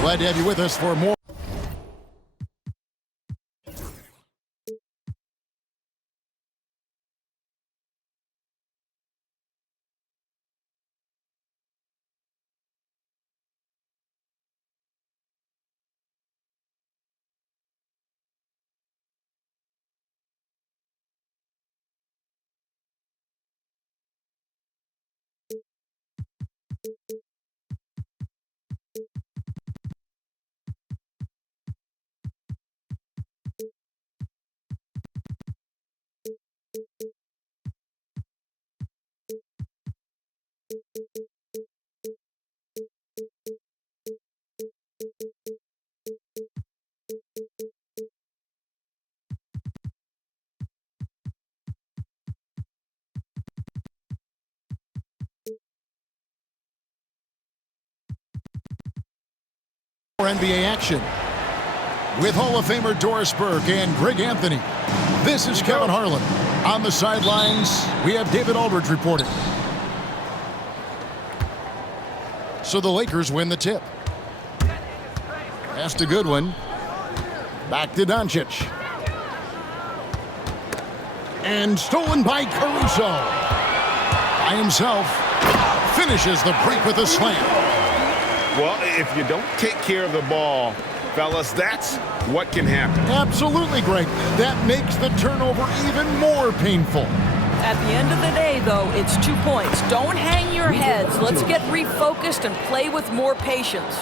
Glad to have you with us for more. NBA action with Hall of Famer Doris Burke and Greg Anthony. This is Kevin Harlan. On the sidelines, we have David Aldridge reporting. So the Lakers win the tip. That's a good one. Back to Doncic. And stolen by Caruso. By himself. Finishes the break with a slam. Well, if you don't take care of the ball, fellas, that's what can happen. Absolutely, Greg. That makes the turnover even more painful. At the end of the day, though, it's 2 points. Don't hang your heads. Let's get refocused and play with more patience.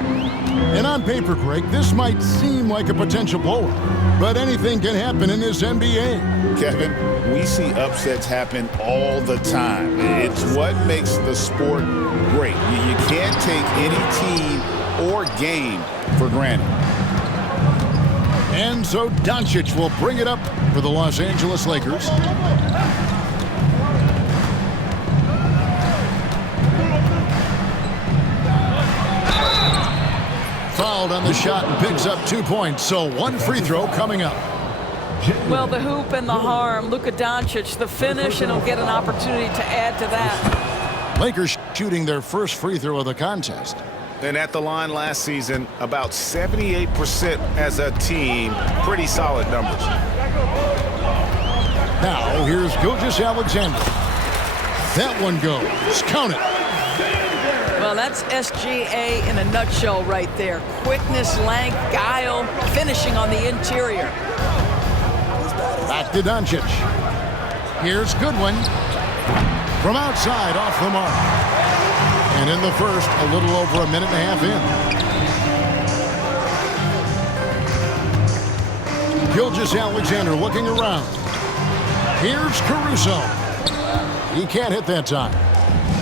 And on paper, Greg, this might seem like a potential blowout, but anything can happen in this NBA. Kevin, we see upsets happen all the time. It's what makes the sport great. You can't take any team or game for granted. And so Doncic will bring it up for the Los Angeles Lakers. Fouled on the shot and picks up 2 points. So one free throw coming up. Well, the hoop and the harm. Luka Doncic, the finish, and he'll get an opportunity to add to that. Lakers shooting their first free throw of the contest. And at the line last season, about 78% as a team. Pretty solid numbers. Now, here's Gilgeous-Alexander. That one goes. Count it. Well, that's SGA in a nutshell right there. Quickness, length, guile, finishing on the interior. Back to Doncic. Here's Goodwin. From outside, off the mark. And in the first, a little over a minute and a half in. Gilgeous-Alexander looking around. Here's Caruso. He can't hit that time.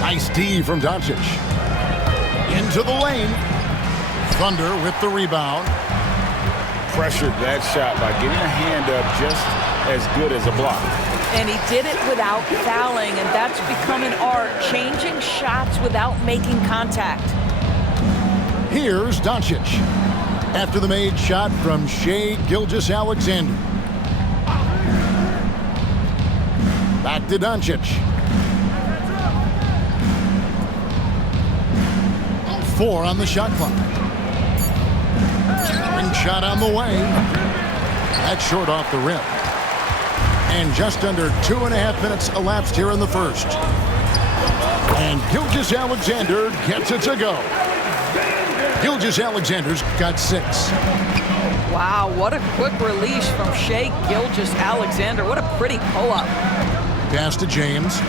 Nice D from Doncic. Into the lane. Thunder with the rebound. Pressured that shot by getting a hand up just as good as a block. And he did it without fouling, and that's become an art, changing shots without making contact. Here's Doncic. After the made shot from Shai Gilgeous-Alexander. Back to Doncic. 4 on the shot clock. Ring shot on the way. That's short off the rim. And just under 2.5 minutes elapsed here in the first. And Gilgeous-Alexander gets it to go. Gilgeous-Alexander's got 6. Wow, what a quick release from Shai Gilgeous-Alexander. What a pretty pull-up. Pass to James.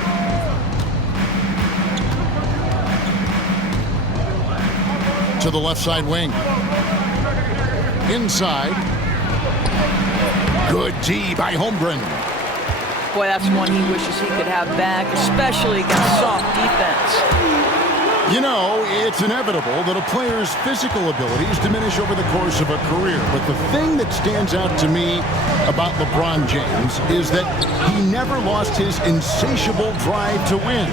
To the left side wing. Inside. Good D by Holmgren. Boy, that's one he wishes he could have back, especially against soft defense. You know, it's inevitable that a player's physical abilities diminish over the course of a career. But the thing that stands out to me about LeBron James is that he never lost his insatiable drive to win.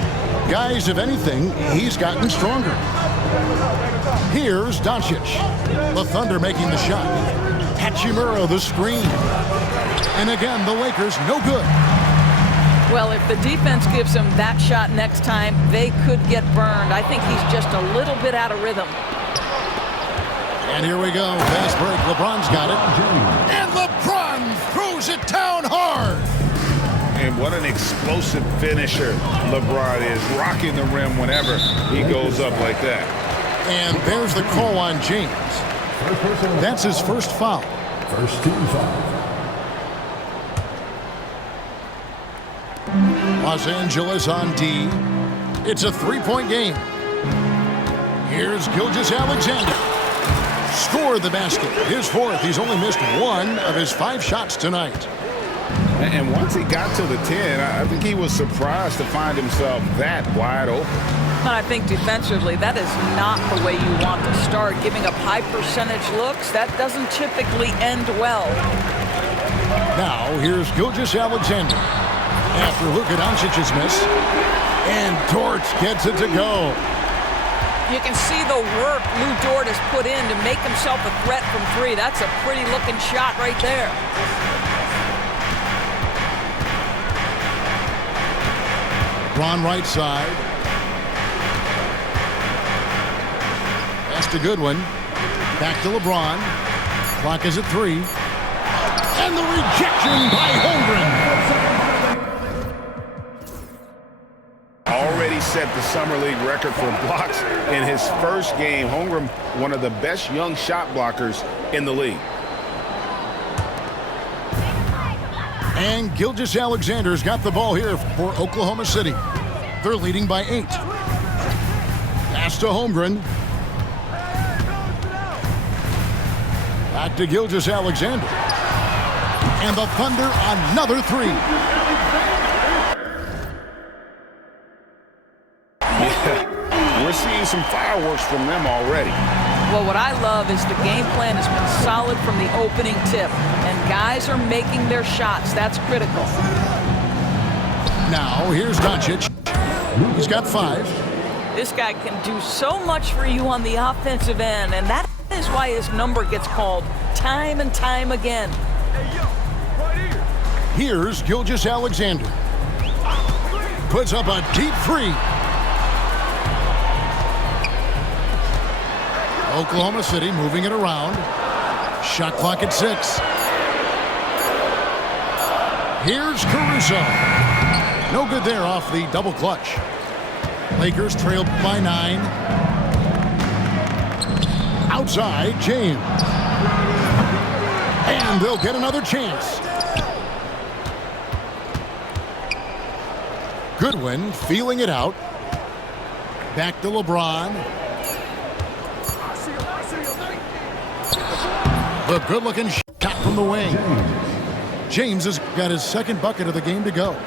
Guys, if anything, he's gotten stronger. Here's Doncic. The Thunder making the shot. Hachimura the screen. And again, the Lakers no good. Well, if the defense gives him that shot next time, they could get burned. I think he's just a little bit out of rhythm. And here we go. Fast break. LeBron's got it. And LeBron throws it down hard. And what an explosive finisher LeBron is, rocking the rim whenever he goes up like that. And there's the call on James. That's his first foul. First team foul. Los Angeles on D. It's a three-point game. Here's Gilgeous-Alexander. Scored the basket. His fourth. He's only missed one of his 5 shots tonight. And once he got to the 10, I think he was surprised to find himself that wide open. But I think defensively, that is not the way you want to start. Giving up high percentage looks, that doesn't typically end well. Now, here's Gilgeous-Alexander. After Luka Doncic's miss. And Dort gets it to go. You can see the work Lou Dort has put in to make himself a threat from 3. That's a pretty looking shot right there. Ron right side. That's a good one. Back to LeBron. Clock is at 3. And the rejection by Holmgren. Already set the Summer League record for blocks in his first game. Holmgren, one of the best young shot blockers in the league. And Gilgeous-Alexander's got the ball here for Oklahoma City. They're leading by 8. Pass to Holmgren. Back to Gilgeous-Alexander. And the Thunder another 3. Yeah, we're seeing some fireworks from them already. Well, what I love is the game plan has been solid from the opening tip, and guys are making their shots. That's critical. Now, here's Doncic. He's got 5. This guy can do so much for you on the offensive end, and that is why his number gets called time and time again. Here's Gilgeous-Alexander. Puts up a deep 3. Oklahoma City moving it around. Shot clock at 6. Here's Caruso. No good there off the double clutch. Lakers trail by 9. Outside, James. And they'll get another chance. Goodwin feeling it out. Back to LeBron. The good-looking shot from the wing. James has got his second bucket of the game to go.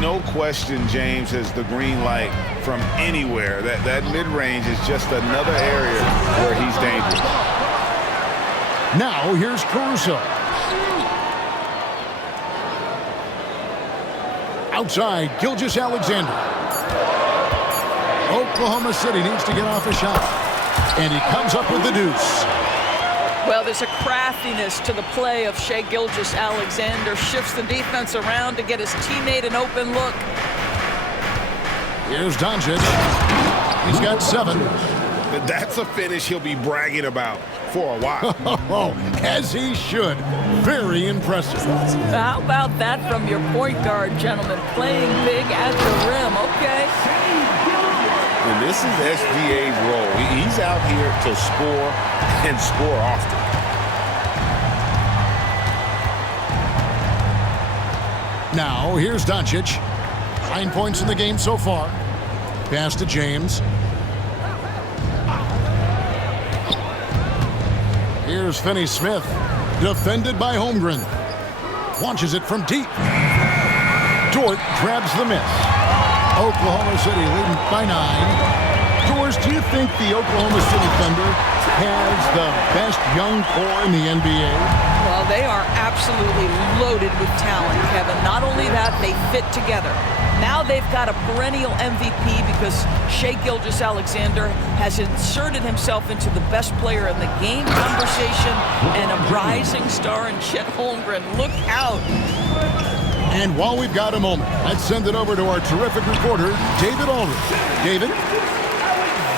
No question James has the green light from anywhere. That mid-range is just another area where he's dangerous. Now here's Caruso. Outside, Gilgeous-Alexander. Oklahoma City needs to get off a shot. And he comes up with the deuce. Well, there's a craftiness to the play of Shai Gilgeous-Alexander. Shifts the defense around to get his teammate an open look. Here's Doncic. He's got 7. That's a finish he'll be bragging about for a while. Oh, as he should. Very impressive. How about that from your point guard, gentlemen? Playing big at the rim, okay? And this is SGA's role. He's out here to score and score often. Now, here's Doncic. 9 points in the game so far. Pass to James. Here's Finney-Smith. Defended by Holmgren. Launches it from deep. Dort grabs the miss. Oklahoma City leading by 9. George, do you think the Oklahoma City Thunder has the best young core in the NBA? Well, they are absolutely loaded with talent, Kevin. Not only that, they fit together. Now they've got a perennial MVP because Shai Gilgeous-Alexander has inserted himself into the best player in the game conversation and a rising star in Chet Holmgren. Look out. And while we've got a moment, let's send it over to our terrific reporter, David Aldridge. David?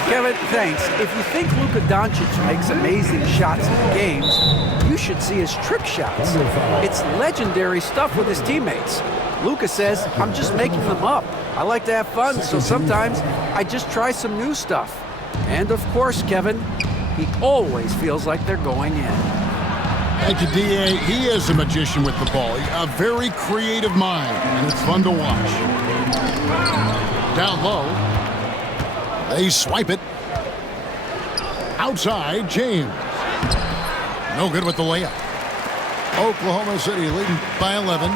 Kevin, thanks. If you think Luka Doncic makes amazing shots in the games, you should see his trick shots. It's legendary stuff with his teammates. Luka says, I'm just making them up. I like to have fun, so sometimes I just try some new stuff. And of course, Kevin, he always feels like they're going in. Thank you, D.A. He is a magician with the ball. A very creative mind, and it's fun to watch. Down low. They swipe it. Outside, James. No good with the layup. Oklahoma City leading by 11.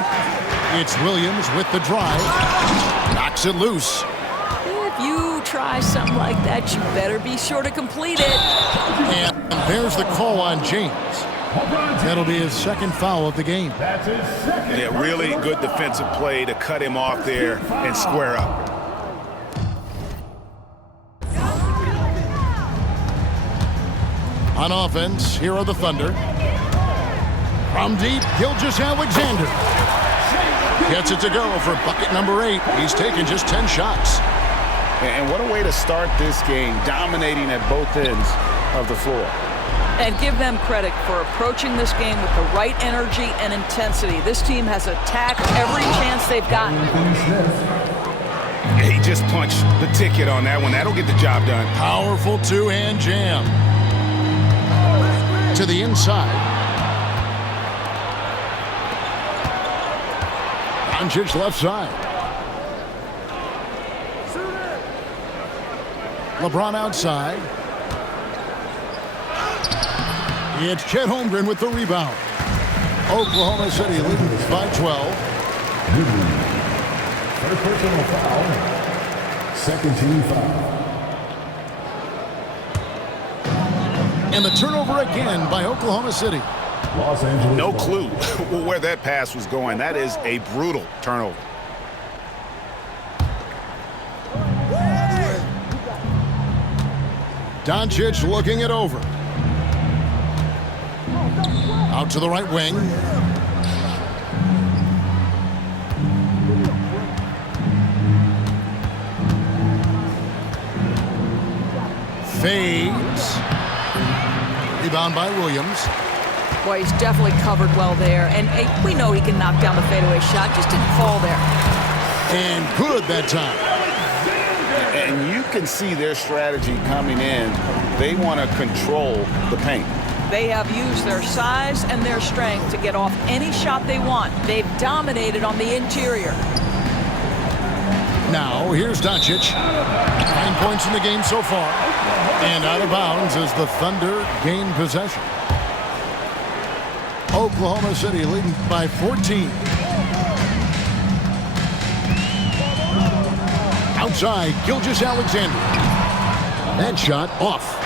It's Williams with the drive. Knocks it loose. If you try something like that, you better be sure to complete it. And there's the call on James. That'll be his second foul of the game. Yeah, really good defensive play to cut him off there and square up. On offense, here are the Thunder. From deep, Gilgeous-Alexander. Gets it to go for bucket number 8. He's taken just 10 shots. And what a way to start this game, dominating at both ends of the floor. And give them credit for approaching this game with the right energy and intensity. This team has attacked every chance they've gotten. He just punched the ticket on that one. That'll get the job done. Powerful two-hand jam. To the inside. Doncic left side. LeBron outside. It's Chet Holmgren with the rebound. Oklahoma City leading by 12. First personal foul. Second team foul. And the turnover again by Oklahoma City. Los Angeles. No clue where that pass was going. That is a brutal turnover. Doncic looking it over. Out to the right wing. Fades. Rebound by Williams. Boy, he's definitely covered well there. And we know he can knock down the fadeaway shot. Just didn't fall there. And good that time. And you can see their strategy coming in. They want to control the paint. They have used their size and their strength to get off any shot they want. They've dominated on the interior. Now, here's Doncic. 9 points in the game so far. And out of bounds as the Thunder gain possession. Oklahoma City leading by 14. Outside, Gilgeous-Alexander. That shot off.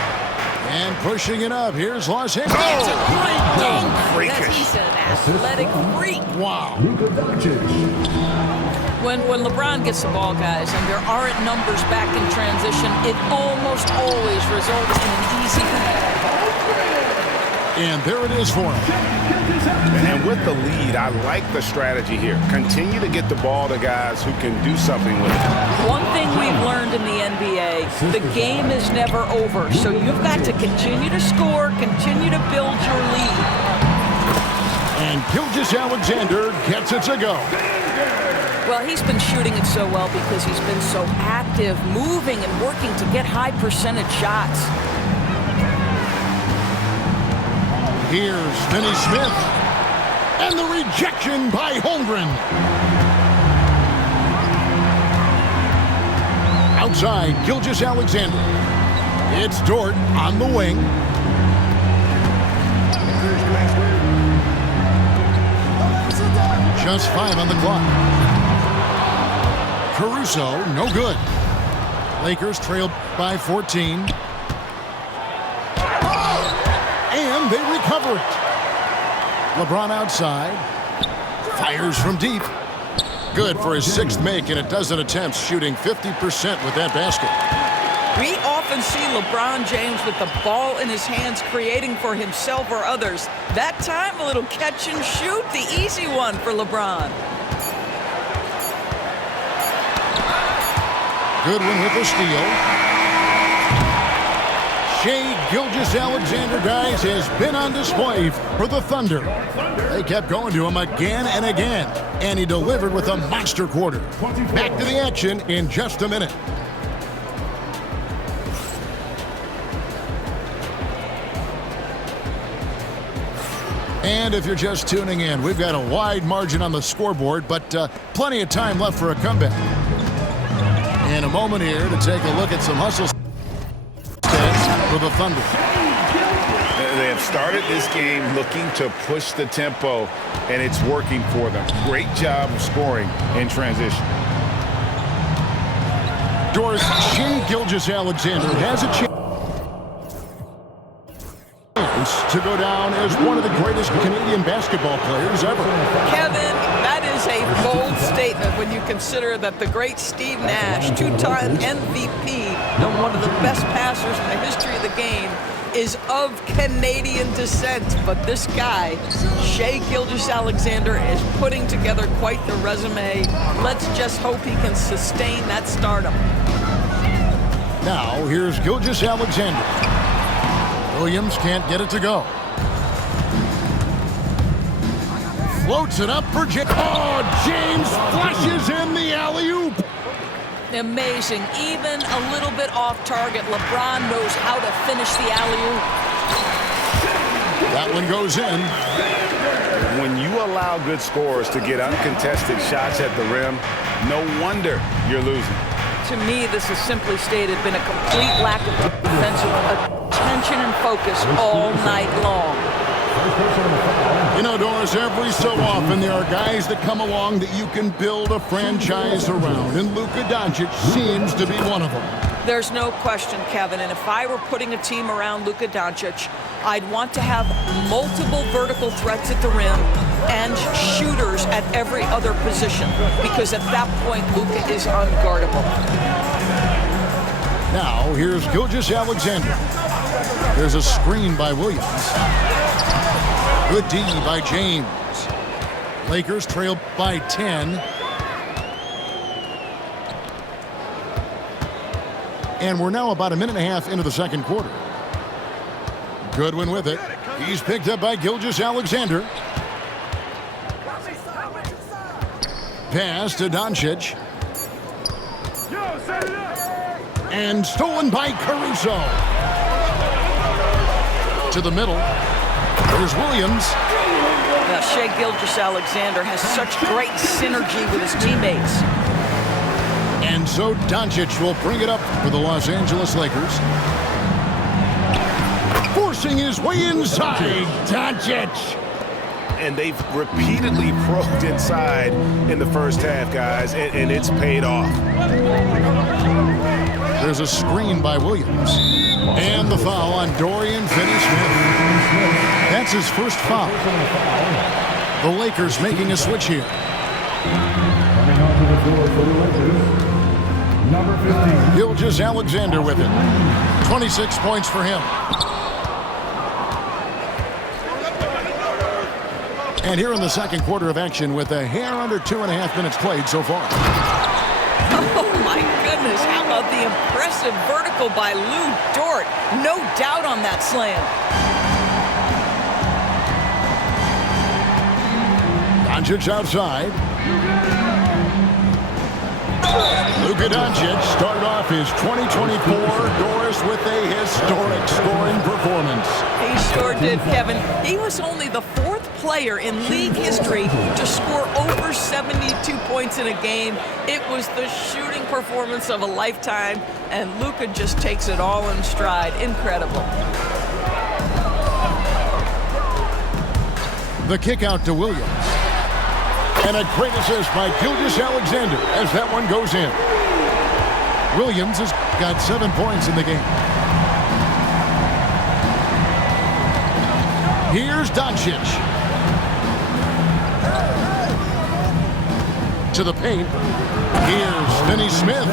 And pushing it up, here's Lars Hickey. That's a great dunk. freakish. He's an athletic freak. Wow. Luka Doncic. When LeBron gets the ball, guys, and there aren't numbers back in transition, it almost always results in an easy finish. And there it is for him. And with the lead, I like the strategy here. Continue to get the ball to guys who can do something with it. One thing we've learned in the NBA, the game is never over. So you've got to continue to score, continue to build your lead. And Gilgeous-Alexander gets it to go. Well, he's been shooting it so well because he's been so active, moving and working to get high percentage shots. Here's Finney Smith. And the rejection by Holmgren. Outside, Gilgeous-Alexander. It's Dort on the wing. Just 5 on the clock. Caruso, no good. Lakers trailed by 14. And they recover it. LeBron outside. Fires from deep. Good for his 6th make in a dozen attempts, shooting 50% with that basket. We often see LeBron James with the ball in his hands, creating for himself or others. That time, a little catch and shoot, the easy one for LeBron. Goodwin with the steal. Shai Gilgeous-Alexander, guys, has been on display for the Thunder. They kept going to him again and again, and he delivered with a monster quarter. Back to the action in just a minute. And if you're just tuning in, we've got a wide margin on the scoreboard, but plenty of time left for a comeback. In a moment here to take a look at some hustle stats for the Thunder. They have started this game looking to push the tempo, and it's working for them. Great job of scoring in transition. Doris, Shai Gilgeous-Alexander has a chance to go down as one of the greatest Canadian basketball players ever. Kevin, that is a bold statement when you consider that the great Steve Nash, 2-time MVP and one of the best passers in the history of the game, is of Canadian descent. But this guy, Shai Gilgeous-Alexander, is putting together quite the resume. Let's just hope he can sustain that stardom. Now, here's Gilgeous-Alexander. Williams can't get it to go. Floats it up for James. Oh, James flushes in the alley-oop. Amazing. Even a little bit off target, LeBron knows how to finish the alley-oop. That one goes in. When you allow good scorers to get uncontested shots at the rim, no wonder you're losing. To me, this has simply stated been a complete lack of defensive attention and focus all night long. You know, Doris, every so often there are guys that come along that you can build a franchise around, and Luka Doncic seems to be one of them. There's no question, Kevin, and if I were putting a team around Luka Doncic, I'd want to have multiple vertical threats at the rim and shooters at every other position, because at that point, Luka is unguardable. Now, here's Gilgeous-Alexander. There's a screen by Williams. Good D by James. Lakers trail by 10. And we're now about a minute and a half into the second quarter. Goodwin with it. He's picked up by Gilgeous-Alexander. Pass to Doncic. And stolen by Caruso. To the middle. There's Williams. Now, Shai Gilgeous-Alexander has such great synergy with his teammates. And so Doncic will bring it up for the Los Angeles Lakers. Forcing his way inside. Doncic. And they've repeatedly probed inside in the first half, guys, and it's paid off. There's a screen by Williams. And the foul on Dorian Finney-Smith. That's his first foul. The Lakers making a switch here. Coming onto the floor for the Lakers, number 15. Gilgeous-Alexander with it. 26 points for him. And here in the second quarter of action with a hair under 2.5 minutes played so far. Oh, my goodness. How about the impressive vertical by Lou Dort? No doubt on that slam. Doncic outside. Luka Doncic started off his 2024 Doris with a historic scoring performance. He sure did, Kevin. He was only the fourth player in league history to score over 72 points in a game. It was the shooting performance of a lifetime, and Luka just takes it all in stride. Incredible. The kick out to Williams. And a great assist by Gilgeous-Alexander as that one goes in. Williams has got 7 points in the game. Here's Doncic. to the paint. Here's Finney Smith.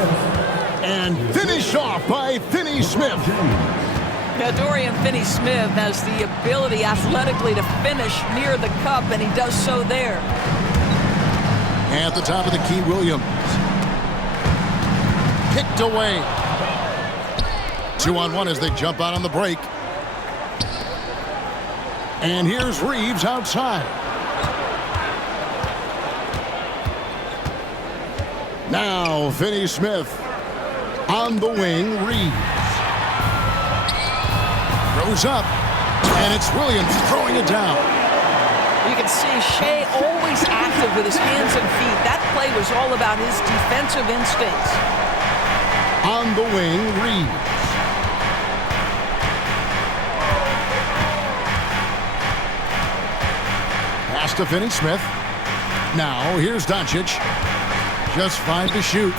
And finished off by Finney Smith. Now, Dorian Finney-Smith has the ability athletically to finish near the cup, and he does so there. At the top of the key, Williams. Kicked away. 2-on-1 as they jump out on the break. And here's Reeves outside. Now Finney-Smith on the wing. Reeves goes up, and it's Williams throwing it down. You can see Shea always active with his hands and feet. That play was all about his defensive instincts. On the wing, Reeves. Pass to Finney-Smith. Now, here's Doncic. Just 5 to shoot.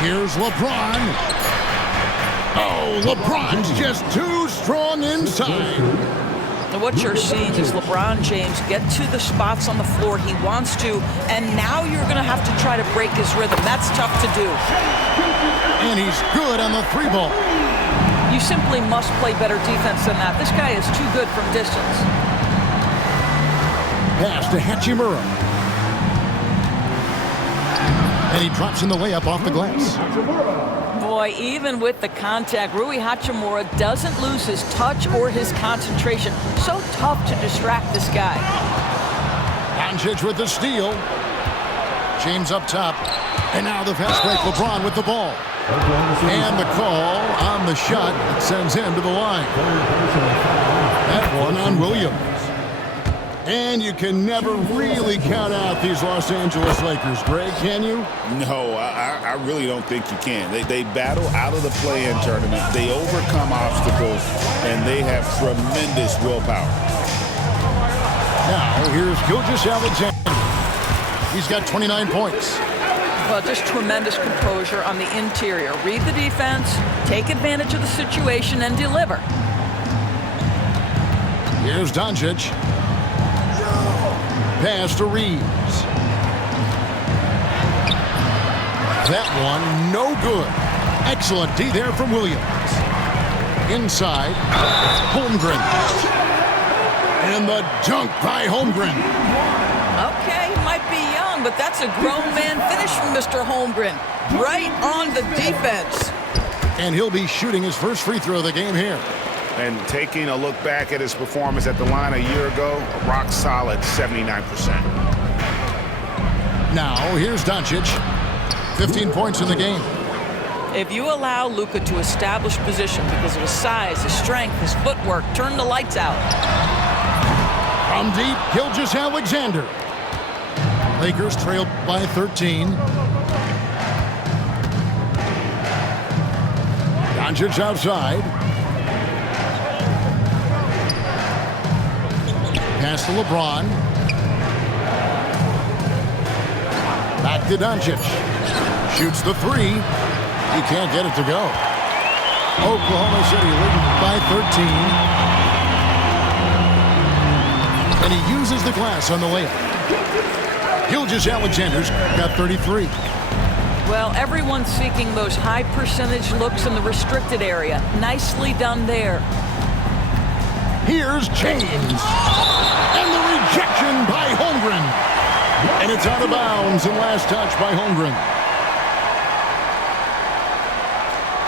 Here's LeBron. Oh, LeBron's just too strong inside. And what you're seeing is LeBron James get to the spots on the floor he wants to, and now you're going to have to try to break his rhythm. That's tough to do. And he's good on the 3-ball. You simply must play better defense than that. This guy is too good from distance. Pass to Hachimura. And he drops in the layup off the glass. Boy, even with the contact, Rui Hachimura doesn't lose his touch or his concentration. So tough to distract this guy. Doncic with the steal. James up top. And now the fast break. LeBron with the ball. And the call on the shot that sends him to the line. That one on Williams. And you can never really count out these Los Angeles Lakers, Greg, can you? No, I really don't think you can. They battle out of the play-in tournament. They overcome obstacles, and they have tremendous willpower. Now, here's Gilgeous-Alexander. He's got 29 points. Well, just tremendous composure on the interior. Read the defense, take advantage of the situation, and deliver. Here's Doncic. Pass to Reeves. That one, no good. Excellent D there from Williams. Inside, Holmgren. And the dunk by Holmgren. Okay, might be young, but that's a grown man finish from Mr. Holmgren. Right on the defense. And he'll be shooting his first free throw of the game here. And taking a look back at his performance at the line a year ago, a rock solid 79%. Now, here's Doncic. 15 points in the game. If you allow Luka to establish position because of his size, his strength, his footwork, turn the lights out. From deep, Gilgeous-Alexander. Lakers trail by 13. Doncic outside. Pass to LeBron. Back to Doncic. Shoots the 3. He can't get it to go. Oklahoma City leading by 13. And he uses the glass on the layup. Gilgeous-Alexander's got 33. Well, everyone's seeking those high percentage looks in the restricted area. Nicely done there. Here's James. And the rejection by Holmgren. And it's out of bounds and last touch by Holmgren.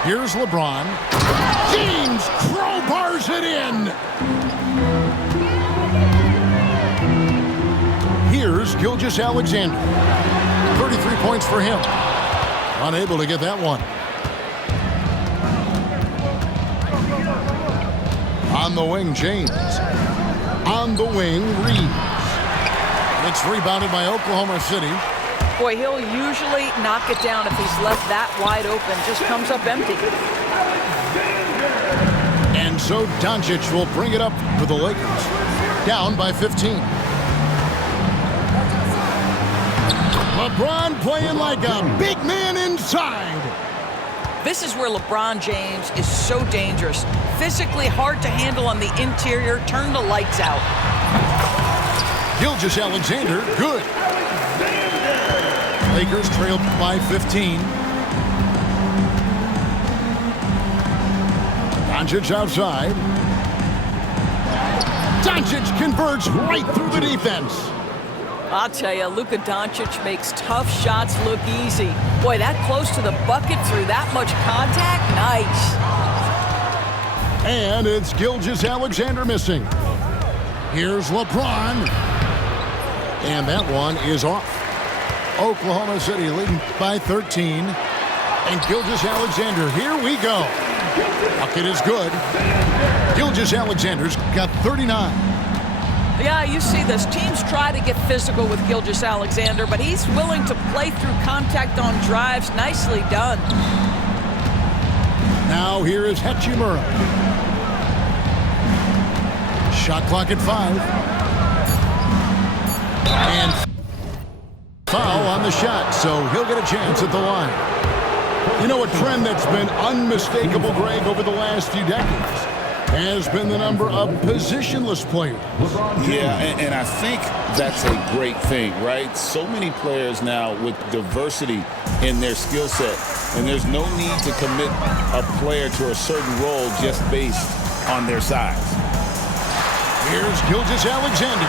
Here's LeBron. James crowbars it in. Here's Gilgeous-Alexander. 33 points for him. Unable to get that one. On the wing, James. On the wing, Reeves. It's rebounded by Oklahoma City. Boy, he'll usually knock it down if he's left that wide open. Just comes up empty. And so Doncic will bring it up for the Lakers. Down by 15. LeBron playing like a big man inside. This is where LeBron James is so dangerous. Physically hard to handle on the interior. Turn the lights out. Gilgeous-Alexander, good. Lakers trail by 15. Doncic outside. Doncic converts right through the defense. I'll tell you, Luka Doncic makes tough shots look easy. Boy, that close to the bucket through that much contact, nice. And it's Gilgeous-Alexander missing. Here's LeBron. And that one is off. Oklahoma City leading by 13. And Gilgeous-Alexander, here we go. Bucket is good. Gilgeous-Alexander's got 39. Yeah, you see this. Teams try to get physical with Gilgeous-Alexander, but he's willing to play through contact on drives. Nicely done. Now here is Hachimura. Shot clock at 5. And foul on the shot, so he'll get a chance at the line. You know, a trend that's been unmistakable, Greg, over the last few decades has been the number of positionless players. Yeah, and I think that's a great thing, right? So many players now with diversity in their skill set, and there's no need to commit a player to a certain role just based on their size. Here's Gilgeous-Alexander.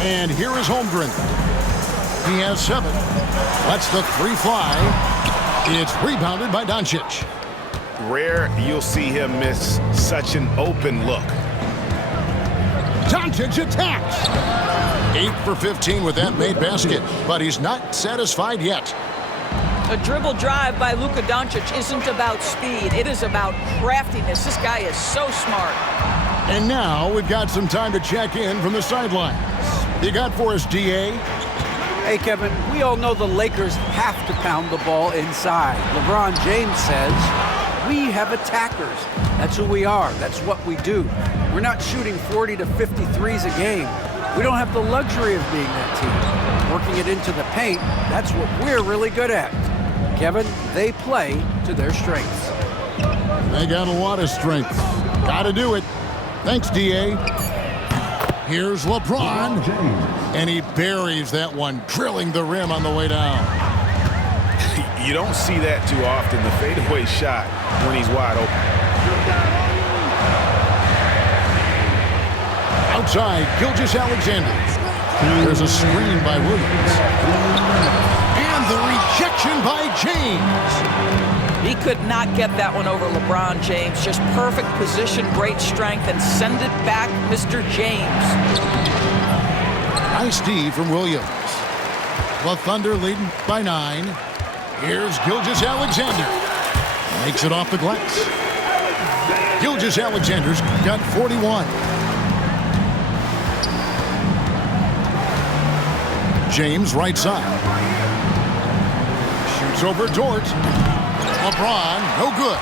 And here is Holmgren. He has 7. Lets the 3 fly. It's rebounded by Doncic. Rare you'll see him miss such an open look. Doncic attacks. 8 for 15 with that made basket, but he's not satisfied yet. A dribble drive by Luka Doncic isn't about speed. It is about craftiness. This guy is so smart. And now we've got some time to check in from the sidelines. You got for us, D.A.? Hey, Kevin, we all know the Lakers have to pound the ball inside. LeBron James says, we have attackers. That's who we are. That's what we do. We're not shooting 40 to 50 threes a game. We don't have the luxury of being that team. Working it into the paint, that's what we're really good at. Kevin, they play to their strengths. They got a lot of strength. Got to do it. Thanks, D.A. Here's LeBron, and he buries that one, drilling the rim on the way down. You don't see that too often, the fadeaway shot when he's wide open. Outside, Gilgeous-Alexander. There's a screen by Williams. And the rejection by James. He could not get that one over LeBron James. Just perfect position, great strength, and send it back, Mr. James. Nice D from Williams. The Thunder leading by 9. Here's Gilgeous-Alexander. Makes it off the glass. Gilgeous-Alexander's got 41. James right side. Shoots over Dort. LeBron, no good.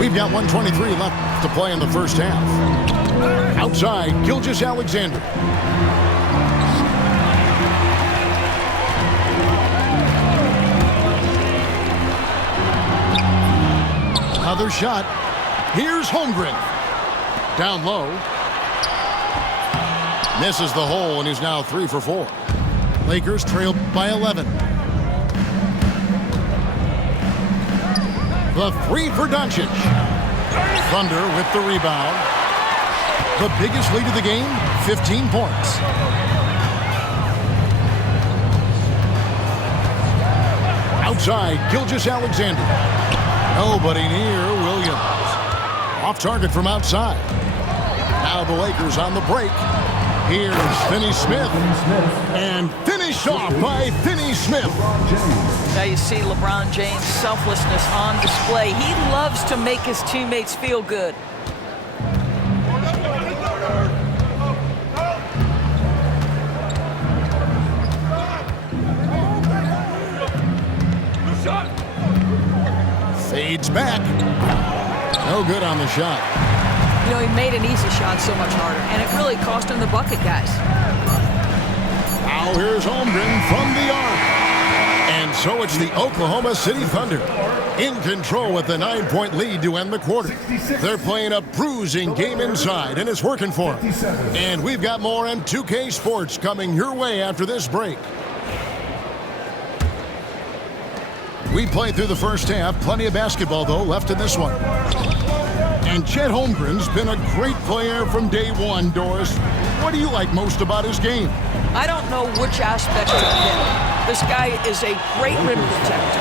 We've got 1:23 left to play in the first half. Outside, Gilgeous-Alexander. Another shot. Here's Holmgren. Down low. Misses the hole, and he's now 3 for 4. Lakers trail by 11. The 3 for Doncic. Thunder with the rebound. The biggest lead of the game, 15 points. Outside, Gilgeous-Alexander. Nobody near Williams. Off target from outside. Now the Lakers on the break. Here's Finney-Smith. And finished off by Finney-Smith. Now you see LeBron James' selflessness on display. He loves to make his teammates feel good. Fades back. No good on the shot. You know, he made an easy shot so much harder, and it really cost him the bucket, guys. Now here's Holmgren from the arc. And So it's the Oklahoma City Thunder in control with the 9-point lead to end the quarter. They're playing a bruising game inside, and it's working for them. And we've got more M2K Sports coming your way after this break. We played through the first half. Plenty of basketball, though, left in this one. And Chet Holmgren's been a great player from day one, Doris. What do you like most about his game? I don't know which aspect to pick. This guy is a great rim protector.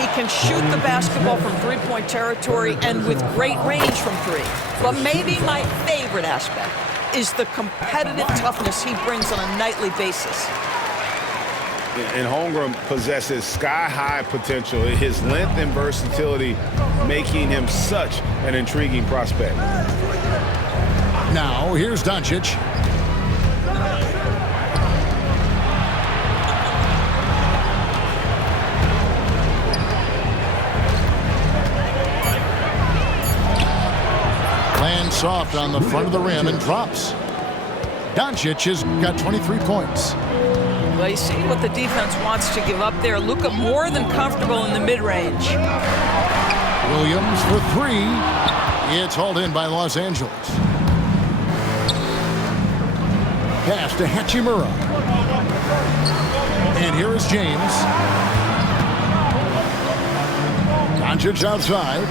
He can shoot the basketball from three-point territory and with great range from three. But maybe my favorite aspect is the competitive toughness he brings on a nightly basis. And Holmgren possesses sky-high potential. His length and versatility making him such an intriguing prospect. Now, here's Doncic. Lands soft on the front of the rim and drops. Doncic has got 23 points. Well, you see what the defense wants to give up there. Luka more than comfortable in the mid-range. Williams for three. It's hauled in by Los Angeles. Pass to Hachimura. And here is James. Doncic outside.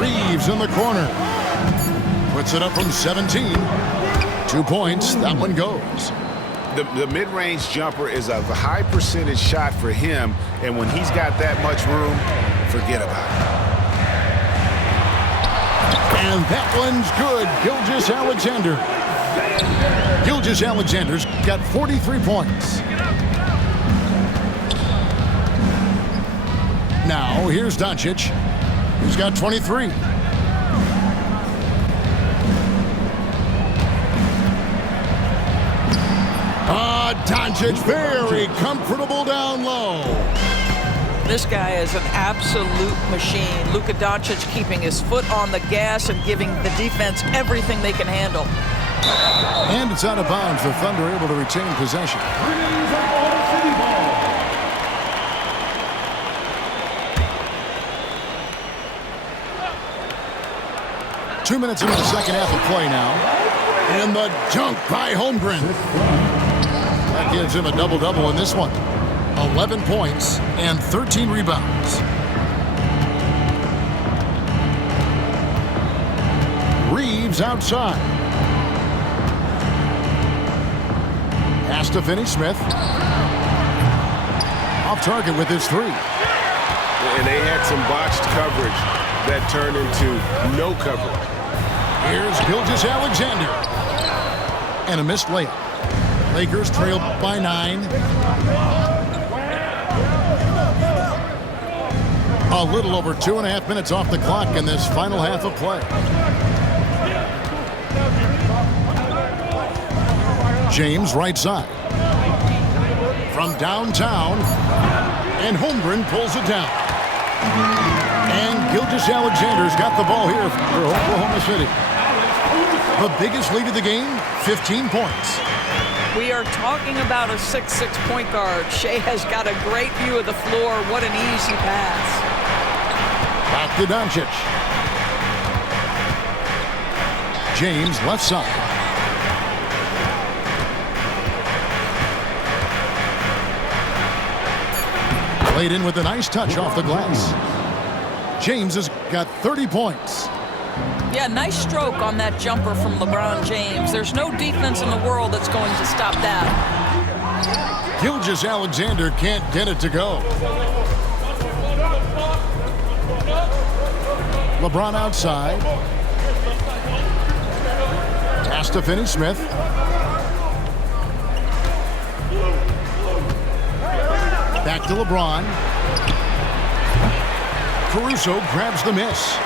Reeves in the corner. Puts it up from 17. 2 points. That one goes. The mid-range jumper is a high percentage shot for him, and when he's got that much room, forget about it. And that one's good. Gilgeous-Alexander. Gilgeous-Alexander's got 43 points. Now, here's Doncic. He's got 23. Doncic very comfortable down low. This guy is an absolute machine. Luka Doncic keeping his foot on the gas and giving the defense everything they can handle. And it's out of bounds. The Thunder able to retain possession. 2 minutes into the second half of play now. And the dunk by Holmgren. That gives him a double-double in this one. 11 points and 13 rebounds. Reeves outside. Pass to Finney-Smith. Off target with his three. And they had some botched coverage that turned into no coverage. Here's Gilgeous-Alexander. And a missed layup. Lakers trail by 9. A little over 2.5 minutes off the clock in this final half of play. James right side. From downtown. And Holmgren pulls it down. And Gilgeous-Alexander's got the ball here for Oklahoma City. The biggest lead of the game, 15 points. We are talking about a 6'6" point guard. Shea has got a great view of the floor. What an easy pass. Back to Doncic. James left side. Played in with a nice touch off the glass. James has got 30 points. Yeah, nice stroke on that jumper from LeBron James. There's no defense in the world that's going to stop that. Gilgeous-Alexander can't get it to go. LeBron outside. Pass to Finney-Smith. Back to LeBron. Caruso grabs the miss.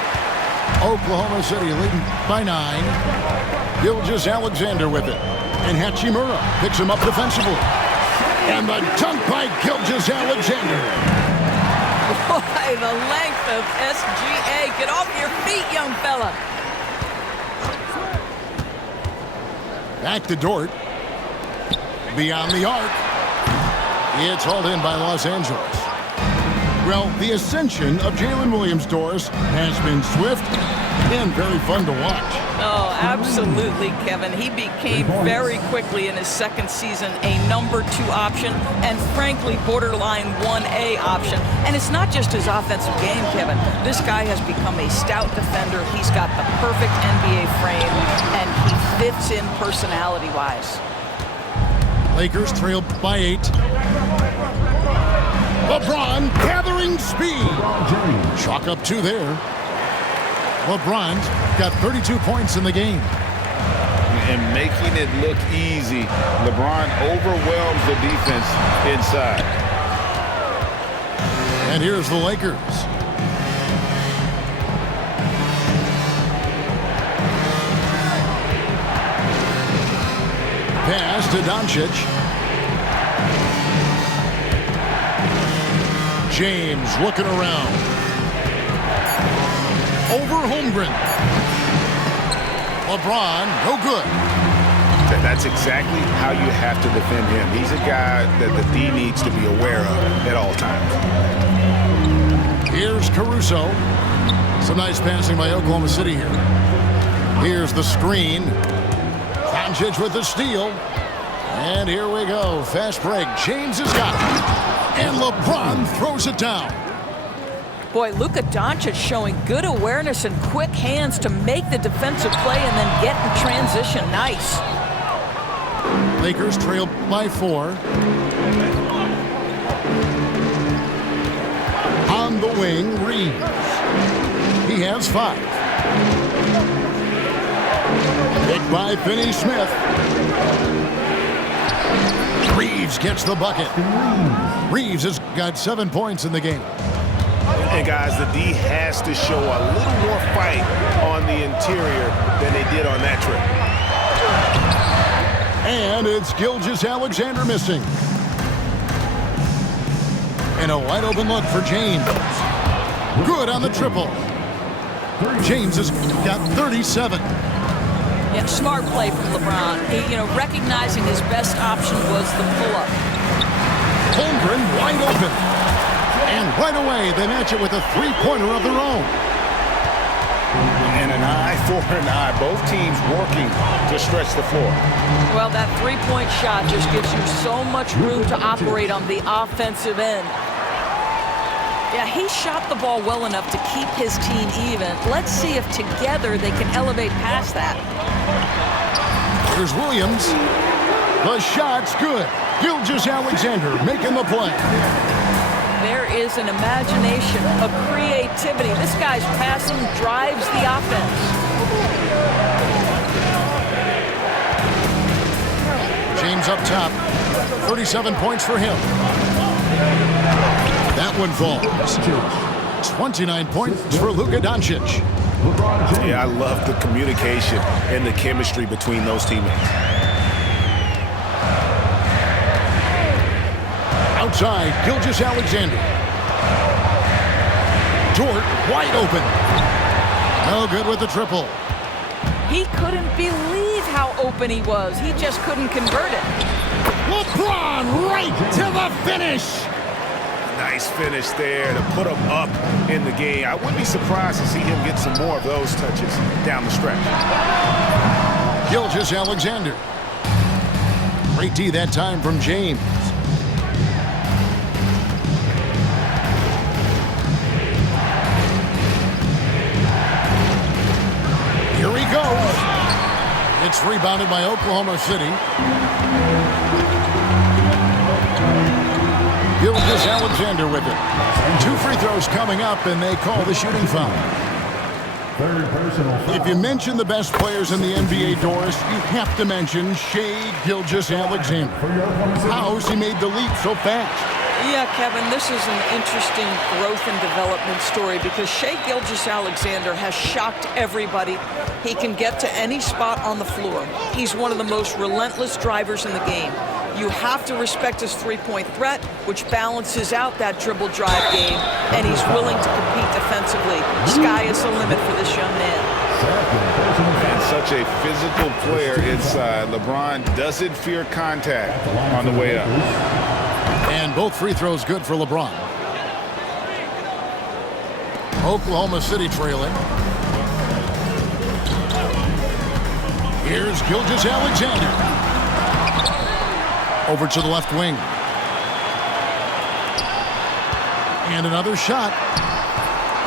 Oklahoma City leading by 9. Gilgeous-Alexander with it. And Hachimura picks him up defensively. And the dunk by Gilgeous-Alexander. Boy, the length of SGA. Get off your feet, young fella. Back to Dort. Beyond the arc. It's hauled in by Los Angeles. Well, the ascension of Jalen Williams-Doris has been swift and very fun to watch. Oh, absolutely, Kevin. He became very quickly in his second season a number 2 option and frankly borderline 1A option. And it's not just his offensive game, Kevin. This guy has become a stout defender. He's got the perfect NBA frame and he fits in personality-wise. Lakers trail by 8. LeBron gathering speed. Chalk up 2 there. LeBron's got 32 points in the game. And making it look easy. LeBron overwhelms the defense inside. And here's the Lakers. Pass to Doncic. James looking around. Over Holmgren. LeBron, no good. That's exactly how you have to defend him. He's a guy that the D needs to be aware of at all times. Here's Caruso. Some nice passing by Oklahoma City here. Here's the screen. Doncic with the steal. And here we go. Fast break. James has got it. And LeBron throws it down. Boy, Luka Doncic showing good awareness and quick hands to make the defensive play and then get in transition. Nice. Lakers trail by 4. On the wing, Reeves. He has 5. Picked by Finney-Smith. Reeves gets the bucket. Reeves has got 7 points in the game. And guys, the D has to show a little more fight on the interior than they did on that trip. And it's Gilgeous-Alexander missing. And a wide open look for James. Good on the triple. James has got 37. Yeah, smart play from LeBron. Recognizing his best option was the pull-up. Holmgren wide open. And right away, they match it with a 3-pointer of their own. And an eye for an eye. Both teams working to stretch the floor. Well, that 3-point shot just gives you so much room to operate on the offensive end. Yeah, he shot the ball well enough to keep his team even. Let's see if together they can elevate past that. Here's Williams. The shot's good. Gilgeous-Alexander making the play. There is an imagination, a creativity. This guy's passing drives the offense. James up top. 37 points for him. That one falls. 29 points for Luka Doncic. Yeah, I love the communication and the chemistry between those teammates. Outside, Gilgeous-Alexander. Dort wide open. No good with the triple. He couldn't believe how open he was. He just couldn't convert it. LeBron right to the finish. Nice finish there to put him up in the game. I wouldn't be surprised to see him get some more of those touches down the stretch. Gilgeous-Alexander. Great D that time from James. Here he goes. It's rebounded by Oklahoma City. Gilgeous-Alexander with it. 2 free throws coming up, and they call the shooting foul. Third personal foul. If you mention the best players in the NBA, Doris, you have to mention Shai Gilgeous-Alexander. How's he made the leap so fast? Yeah, Kevin, this is an interesting growth and development story because Shai Gilgeous-Alexander has shocked everybody. He can get to any spot on the floor. He's one of the most relentless drivers in the game. You have to respect his three-point threat, which balances out that dribble drive game, and he's willing to compete defensively. Sky is the limit for this young man. And such a physical player inside. LeBron doesn't fear contact on the way up. And both free throws good for LeBron. Oklahoma City trailing. Here's Gilgeous-Alexander. Over to the left wing. And another shot.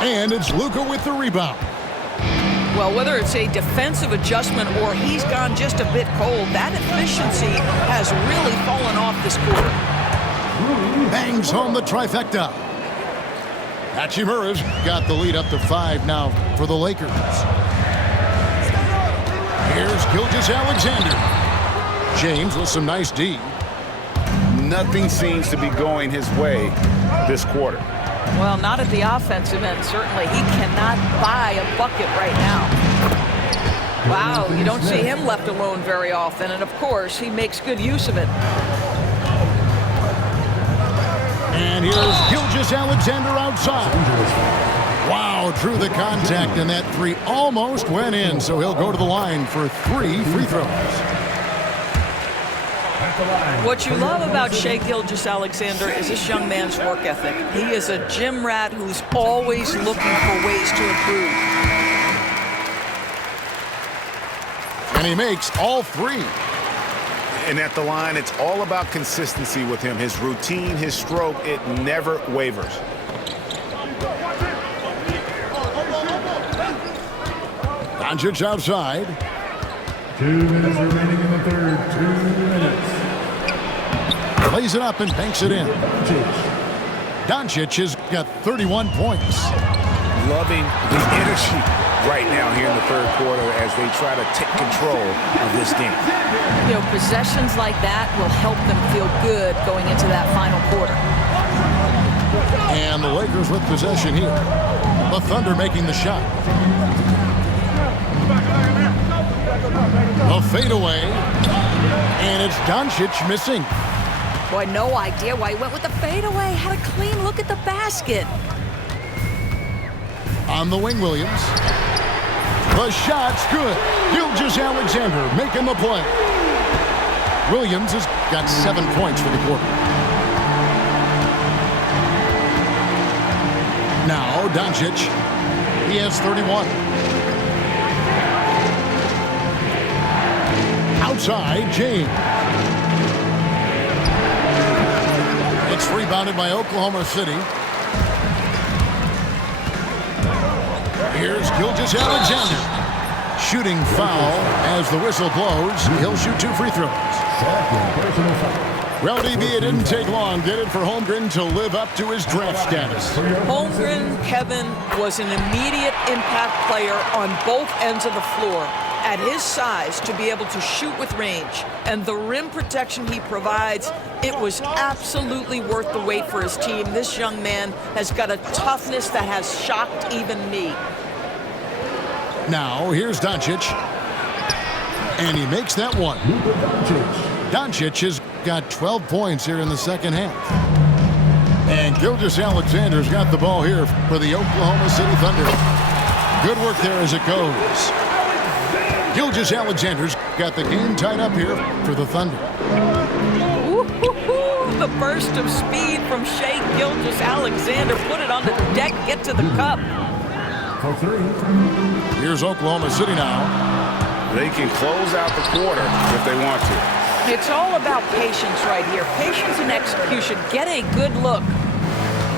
And it's Luka with the rebound. Well, whether it's a defensive adjustment or he's gone just a bit cold, that efficiency has really fallen off this quarter. Bangs home the trifecta. Hachimura's got the lead up to 5 now for the Lakers. Here's Gilgeous-Alexander. James with some nice D. Nothing seems to be going his way this quarter. Well, not at the offensive end, certainly. He cannot buy a bucket right now. Wow, you don't see him left alone very often, and of course, he makes good use of it. And here's Gilgeous-Alexander outside. Wow, drew the contact, and that three almost went in, so he'll go to the line for 3 free throws. What you love about Shai Gilgeous-Alexander is this young man's work ethic. He is a gym rat who's always looking for ways to improve. And he makes all 3. And at the line, it's all about consistency with him. His routine, his stroke, it never wavers. Doncic outside. 2 minutes remaining in the third. 2 minutes. Lays it up and banks it in. Doncic has got 31 points. Loving the energy right now here in the third quarter as they try to take control of this game. You know, possessions like that will help them feel good going into that final quarter. And the Lakers with possession here. The Thunder making the shot. A fadeaway. And it's Doncic missing. Boy, no idea why he went with the fadeaway. Had a clean look at the basket. On the wing, Williams. The shot's good. Gilgeous-Alexander making the play. Williams has got 7 points for the quarter. Now, Doncic. He has 31. Outside, James. It's rebounded by Oklahoma City. Here's Gilgeous-Alexander. Shooting foul as the whistle blows. He'll shoot 2 free throws. Well, DB, it didn't take long, did it, for Holmgren to live up to his draft status? Holmgren, Kevin, was an immediate impact player on both ends of the floor. At his size, to be able to shoot with range and the rim protection he provides, it was absolutely worth the wait for his team. This young man has got a toughness that has shocked even me. Now, here's Doncic. And he makes that one. Doncic has got 12 points here in the second half. And Gilgeous-Alexander's got the ball here for the Oklahoma City Thunder. Good work there as it goes. Gilgeous-Alexander's got the game tied up here for the Thunder. The burst of speed from Shai Gilgeous-Alexander. Put it on the deck, get to the cup. Here's Oklahoma City now. They can close out the quarter if they want to. It's all about patience right here. Patience and execution. Get a good look.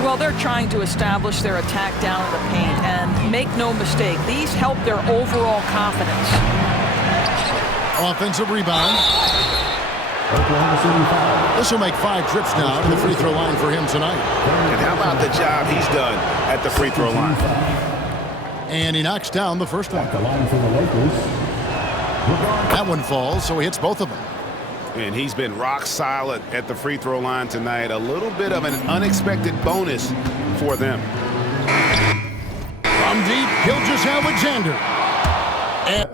Well, they're trying to establish their attack down in the paint, and make no mistake, these help their overall confidence. Offensive rebound. This will make 5 trips now to the free throw line for him tonight. And how about the job he's done at the free throw line? And he knocks down the first one. The line for the Lakers. That one falls, so he hits both of them. And he's been rock solid at the free throw line tonight. A little bit of an unexpected bonus for them. From deep, Gilgeous-Alexander. And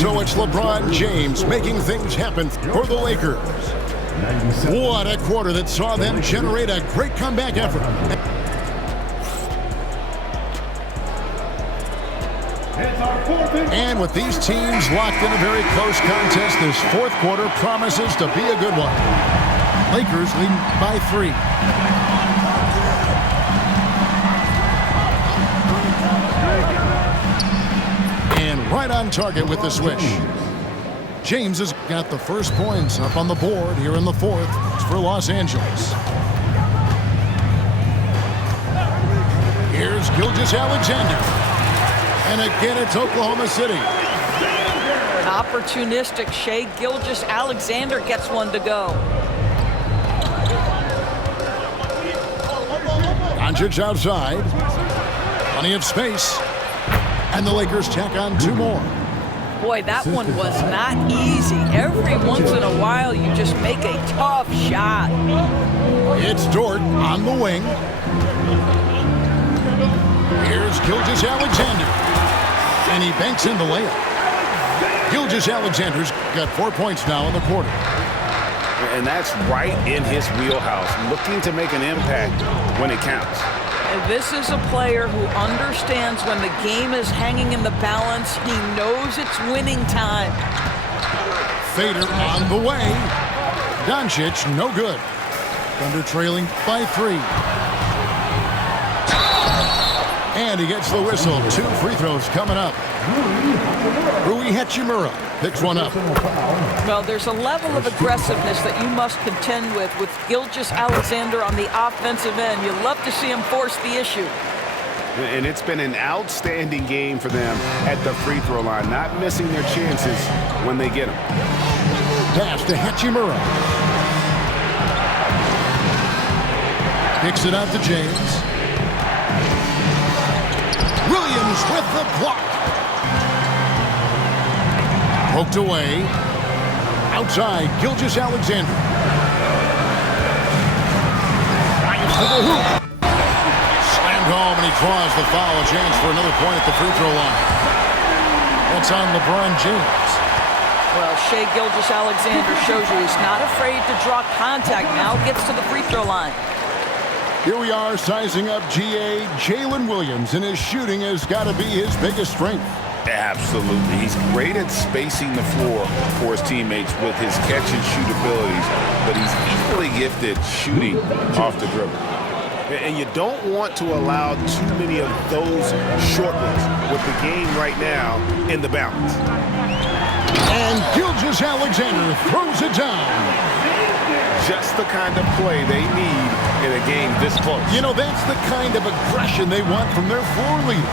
So it's LeBron James making things happen for the Lakers. What a quarter that saw them generate a great comeback effort. And with these teams locked in a very close contest, this fourth quarter promises to be a good one. Lakers leading by 3. And right on target with the switch. James has got the first points up on the board here in the fourth for Los Angeles. Here's Gilgeous-Alexander. And again, it's Oklahoma City. Opportunistic Shai Gilgeous-Alexander gets one to go. Doncic outside. Plenty of space. And the Lakers tack on 2 more. Boy, that one was not easy. Every once in a while, you just make a tough shot. It's Dort on the wing. Here's Gilgeous-Alexander. And he banks in the layup. Gilgeous-Alexander's got 4 points now in the quarter. And that's right in his wheelhouse, looking to make an impact when it counts. And this is a player who understands when the game is hanging in the balance. He knows it's winning time. Fader on the way. Doncic, no good. Thunder trailing by 3. And he gets the whistle. 2 free throws coming up. Rui Hachimura picks one up. Well, there's a level of aggressiveness that you must contend with Gilgeous-Alexander on the offensive end. You love to see him force the issue. And it's been an outstanding game for them at the free throw line, not missing their chances when they get them. Pass to Hachimura. Picks it out to James. Williams with the block. Poked away. Outside, Gilgeous-Alexander. Drives to the hoop. Slammed home, and he draws the foul. A chance for another point at the free throw line. That's on LeBron James. Well, Shai Gilgeous-Alexander shows you he's not afraid to draw contact. Now gets to the free throw line. Here we are sizing up GA. Jalen Williams, and his shooting has got to be his biggest strength. Absolutely. He's great at spacing the floor for his teammates with his catch-and-shoot abilities, but he's equally gifted shooting off the dribble. And you don't want to allow too many of those short ones with the game right now in the balance. And Gilgeous-Alexander throws it down. Just the kind of play they need in a game this close. You know, that's the kind of aggression they want from their floor leader.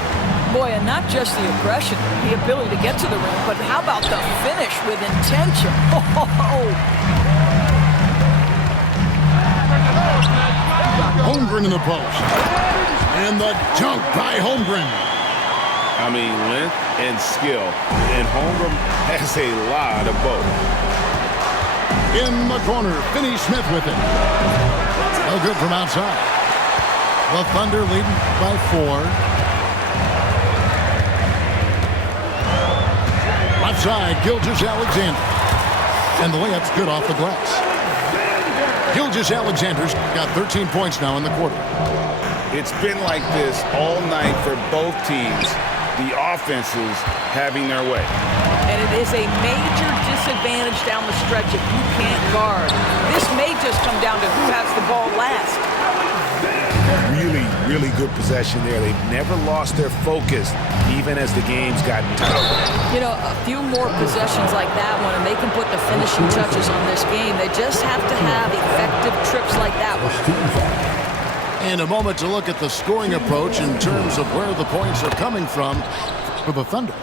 Boy, and not just the aggression, the ability to get to the rim, but how about the finish with intention? Holmgren in the post. And the dunk by Holmgren. I mean, length and skill. And Holmgren has a lot of both. In the corner, Finney-Smith with it. No good from outside. The Thunder leading by 4. Left side, Gilgeous-Alexander. And the layup's good off the glass. Gilgeous-Alexander's got 13 points now in the quarter. It's been like this all night for both teams. The offenses having their way. And it is a major disadvantage down the stretch if you can't guard. This may just come down to who has the ball last. Really, really good possession there. They've never lost their focus, even as the game's gotten tougher. You know, a few more possessions like that one, and they can put the finishing touches on this game. They just have to have effective trips like that one. And a moment to look at the scoring approach in terms of where the points are coming from for the Thunder.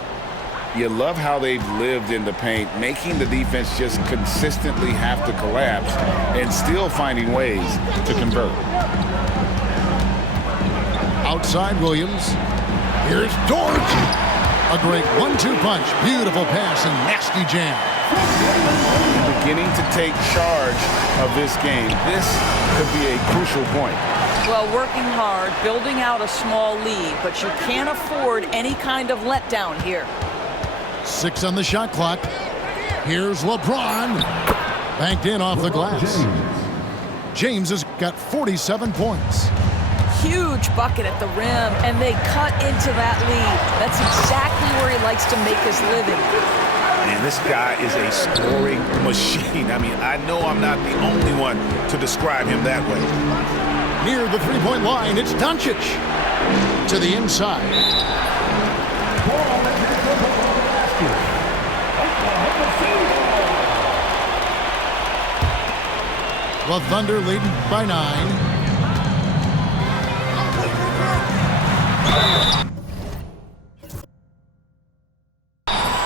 You love how they've lived in the paint, making the defense just consistently have to collapse and still finding ways to convert. Outside Williams. Here's Dort. A great 1-2 punch. Beautiful pass and nasty jam. Beginning to take charge of this game. This could be a crucial point. Well, working hard, building out a small lead, but you can't afford any kind of letdown here. 6 on the shot clock. Here's LeBron. Banked in off the glass. James has got 47 points. Huge bucket at the rim, and they cut into that lead. That's exactly where he likes to make his living. Man, this guy is a scoring machine. I mean, I know I'm not the only one to describe him that way. Near the three-point line, it's Doncic. To the inside. The Thunder leading by 9.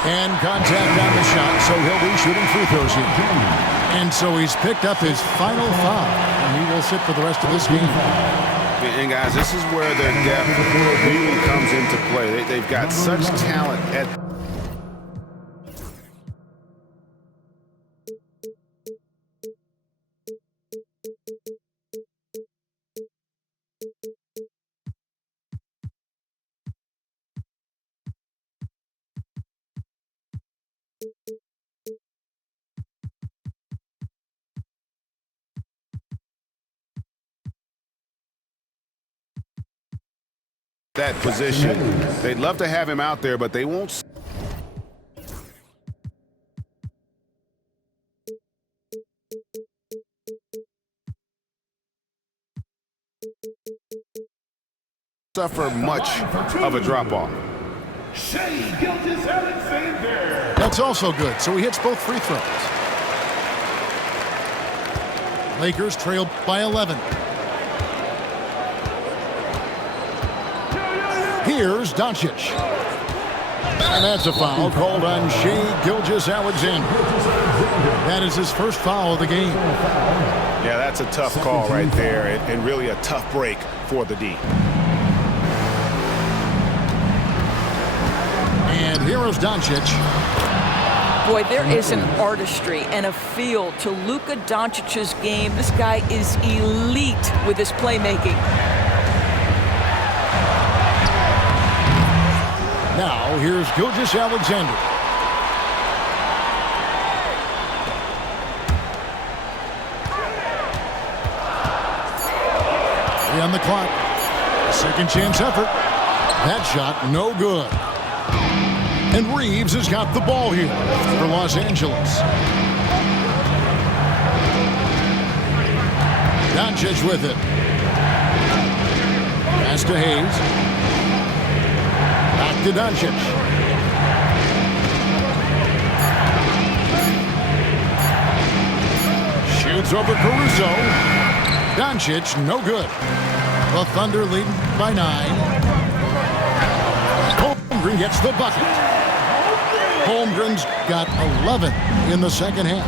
And contact on the shot, so he'll be shooting free throws here. And so he's picked up his final foul, and he will sit for the rest of this game. And guys, this is where their depth really comes into play. They've got such talent at that position. They'd love to have him out there, but they won't. Suffer much of a drop-off. That's also good, so he hits both free throws. Lakers trail by 11. Here's Doncic. And that's a foul called on Shai Gilgeous-Alexander. That is his first foul of the game. Yeah, that's a tough call right there, and really a tough break for the D. And here is Doncic. Boy, there is an artistry and a feel to Luka Doncic's game. This guy is elite with his playmaking. Now, here's Gilgeous-Alexander. On the clock. A second chance effort. That shot no good. And Reeves has got the ball here for Los Angeles. Doncic with it. Pass to Hayes. Back to Doncic. Shoots over Caruso. Doncic, no good. The Thunder leading by 9. Holmgren gets the bucket. Holmgren's got 11 in the second half.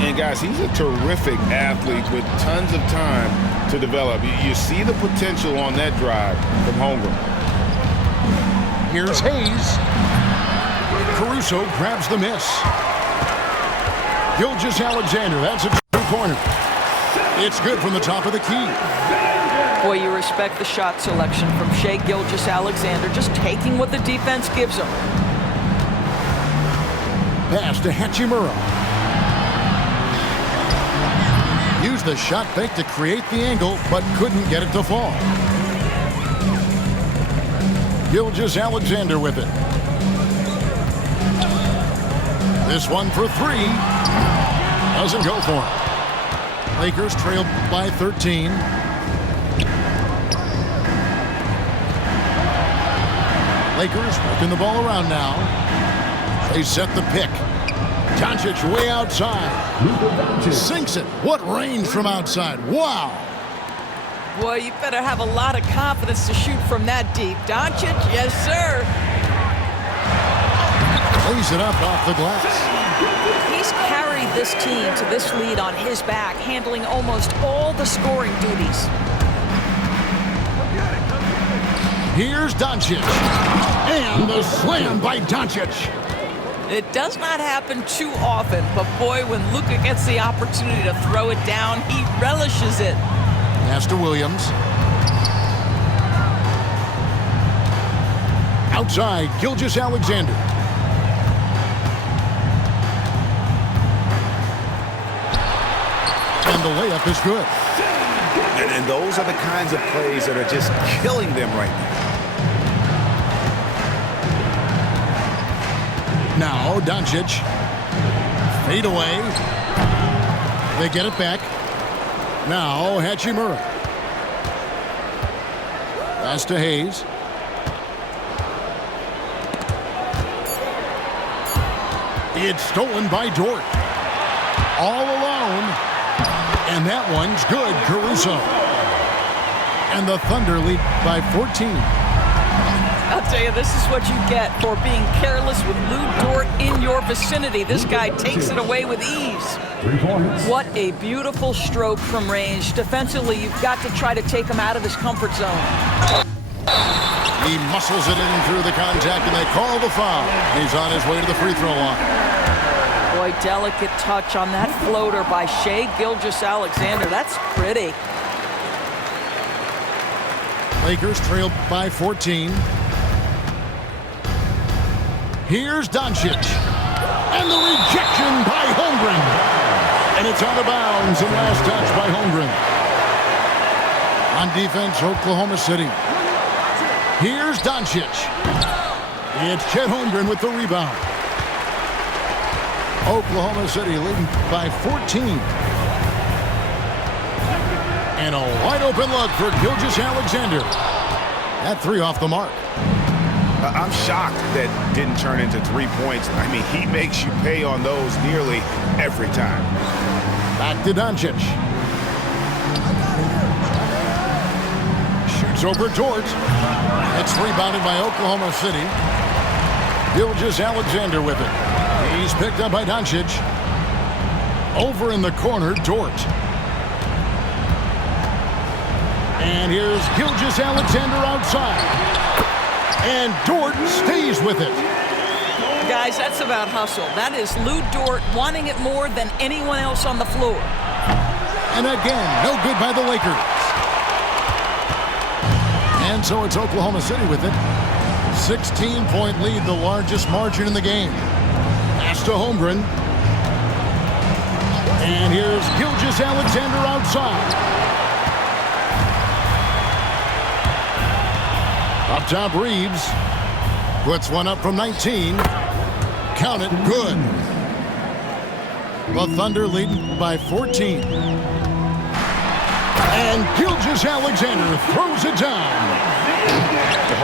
And guys, he's a terrific athlete with tons of time to develop. You see the potential on that drive from Holmgren. Here's Hayes. Caruso grabs the miss. Gilgeous-Alexander, that's a two-pointer. It's good from the top of the key. Boy, you respect the shot selection from Shai Gilgeous-Alexander, just taking what the defense gives him. Pass to Hachimura. Used the shot fake to create the angle, but couldn't get it to fall. Gilgeous-Alexander with it. This one for 3. Doesn't go for him. Lakers trail by 13. Lakers working the ball around now. They set the pick. Doncic way outside. Sinks it. What range from outside. Wow. Boy, you better have a lot of confidence to shoot from that deep. Doncic, yes, sir. Lays it up off the glass. He's carried this team to this lead on his back, handling almost all the scoring duties. Here's Doncic. And the slam by Doncic. It does not happen too often, but boy, when Luka gets the opportunity to throw it down, he relishes it. Pass to Williams. Outside, Gilgeous-Alexander. And the layup is good. And those are the kinds of plays that are just killing them right now. Now Doncic. Fade away. They get it back. Now Hachimura. Pass to Hayes. It's stolen by Dort. All alone. And that one's good, Caruso. And the Thunder lead by 14. I'll tell you, this is what you get for being careless with Lou Dort in your vicinity. This guy takes it away with ease. 3 points. What a beautiful stroke from range. Defensively, you've got to try to take him out of his comfort zone. He muscles it in through the contact, and they call the foul. He's on his way to the free throw line. Boy, delicate touch on that floater by Shai Gilgeous-Alexander. That's pretty. Lakers trail by 14. Here's Doncic. And the rejection by Holmgren. And it's out of bounds, and last touch by Holmgren. On defense, Oklahoma City. Here's Doncic. It's Chet Holmgren with the rebound. Oklahoma City leading by 14. And a wide open look for Gilgeous-Alexander. That three off the mark. I'm shocked that didn't turn into 3 points. I mean, he makes you pay on those nearly every time. Back to Doncic. Shoots over Dort. It's rebounded by Oklahoma City. Gilgeous-Alexander with it. He's picked up by Doncic. Over in the corner, Dort. And here's Gilgeous-Alexander outside. And Dort stays with it. Guys, that's about hustle. That is Lou Dort wanting it more than anyone else on the floor. And again, no good by the Lakers. And so it's Oklahoma City with it. 16-point lead, the largest margin in the game. Pass to Holmgren. And here's Gilgeous-Alexander outside. Up top, Reeves puts one up from 19. Count it, good. The Thunder leading by 14. And Gilgeous-Alexander throws it down.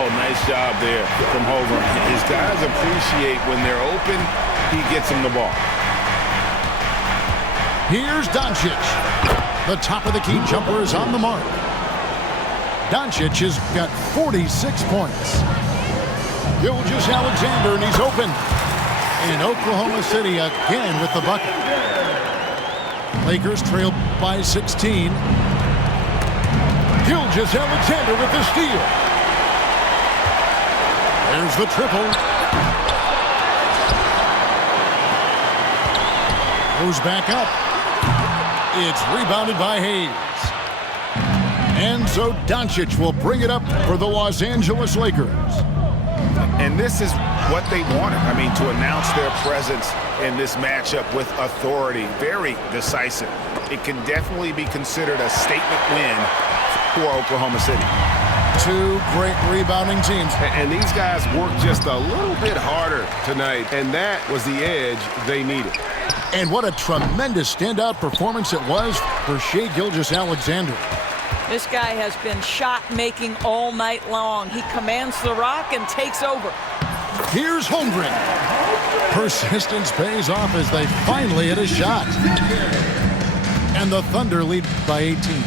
Oh, nice job there from Holmgren. His guys appreciate when they're open, he gets them the ball. Here's Doncic. The top of the key jumper is on the mark. Doncic has got 46 points. Gilgeous-Alexander, and he's open. And Oklahoma City again with the bucket. Lakers trail by 16. Gilgeous-Alexander with the steal. There's the triple. Goes back up. It's rebounded by Hayes. And so Doncic will bring it up for the Los Angeles Lakers. And this is what they wanted. I mean, to announce their presence in this matchup with authority. Very decisive. It can definitely be considered a statement win for Oklahoma City. Two great rebounding teams. And these guys worked just a little bit harder tonight, and that was the edge they needed. And what a tremendous standout performance it was for Shai Gilgeous-Alexander. This guy has been shot-making all night long. He commands the rock and takes over. Here's Holmgren. Persistence pays off as they finally hit a shot. And the Thunder lead by 18.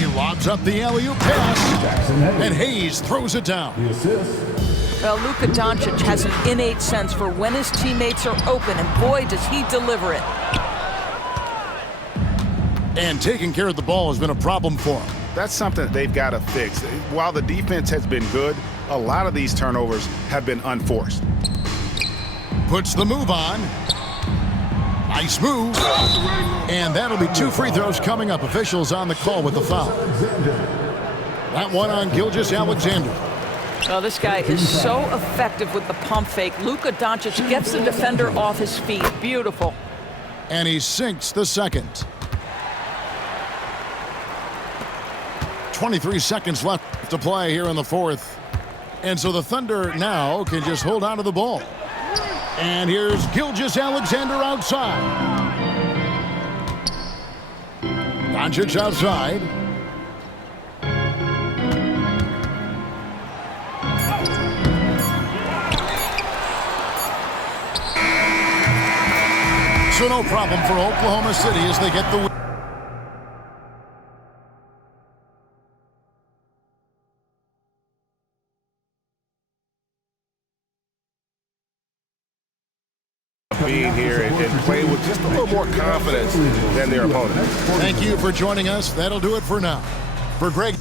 He lobs up the alley-oop pass, and Hayes throws it down. The assist. Well, Luka Doncic has an innate sense for when his teammates are open, and boy, does he deliver it. And taking care of the ball has been a problem for him. That's something they've got to fix. While the defense has been good, a lot of these turnovers have been unforced. Puts the move on. Nice move. And that'll be 2 free throws coming up. Officials on the call with the foul. That one on Gilgeous-Alexander. Oh, this guy is so effective with the pump fake. Luka Doncic gets the defender off his feet. Beautiful. And he sinks the second. 23 seconds left to play here in the fourth. And so the Thunder now can just hold on to the ball. And here's Gilgeous-Alexander outside. Doncic outside. So no problem for Oklahoma City as they get the win. Being here and play with just a little more confidence than their opponent. Thank you for joining us. That'll do it for now. For Greg.